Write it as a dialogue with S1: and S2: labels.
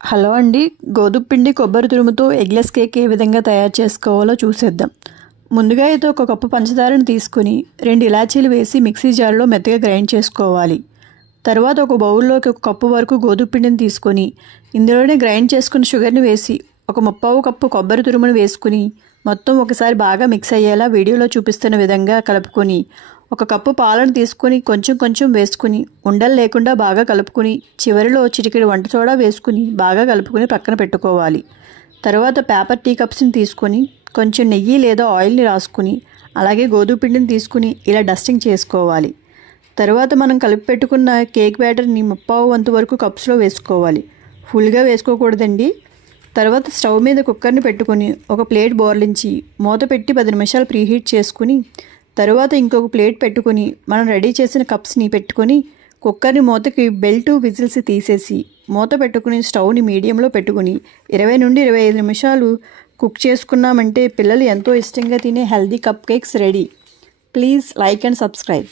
S1: Hello అండి. గోధుమ పిండి కొబ్బరి తురుముతో ఎగ్లెస్ కేక్ ఏ విధంగా తయారు చేసుకోవాలో చూసేద్దాం. ముందుగా అయితే ఒక కప్పు పంచదారను తీసుకుని రెండు ఇలాచీలు వేసి మిక్సీ జార్లో మెత్తగా గ్రైండ్ చేసుకోవాలి. తర్వాత ఒక బౌల్లోకి ఒక కప్పు వరకు గోధుమ పిండిని తీసుకొని ఇందులోనే గ్రైండ్ చేసుకున్న షుగర్ని వేసి ఒక ముప్పావు కప్పు కొబ్బరి తురుమును వేసుకుని మొత్తం ఒకసారి బాగా మిక్స్ అయ్యేలా వీడియోలో చూపిస్తున్న విధంగా కలుపుకొని ఒక కప్పు పాలను తీసుకొని కొంచెం కొంచెం వేసుకుని ఉండలు లేకుండా బాగా కలుపుకుని చివరిలో చిటికెడు వంట సోడా వేసుకుని బాగా కలుపుకుని పక్కన పెట్టుకోవాలి. తర్వాత పేపర్ టీ కప్స్ని తీసుకొని కొంచెం నెయ్యి లేదా ఆయిల్ని రాసుకుని అలాగే గోధుమ పిండిని తీసుకుని ఇలా డస్టింగ్ చేసుకోవాలి. తర్వాత మనం కలిపి పెట్టుకున్న కేక్ బ్యాటర్ని ముప్పావు వంతు వరకు కప్స్లో వేసుకోవాలి. ఫుల్గా వేసుకోకూడదండి. తర్వాత స్టవ్ మీద కుక్కర్ని పెట్టుకొని ఒక ప్లేట్ బోర్లించి మూత పెట్టి పది నిమిషాలు ప్రీహీట్ చేసుకుని తరువాత ఇంకొక ప్లేట్ పెట్టుకొని మనం రెడీ చేసిన కప్స్ని పెట్టుకొని కుక్కర్ని మూతకి బెల్ట్ విజిల్స్ తీసేసి మూత పెట్టుకుని స్టవ్ని మీడియంలో పెట్టుకుని ఇరవై నుండి ఇరవై ఐదు నిమిషాలు కుక్ చేసుకున్నామంటే పిల్లలు ఎంతో ఇష్టంగా తినే healthy cupcakes ready. Please like and subscribe.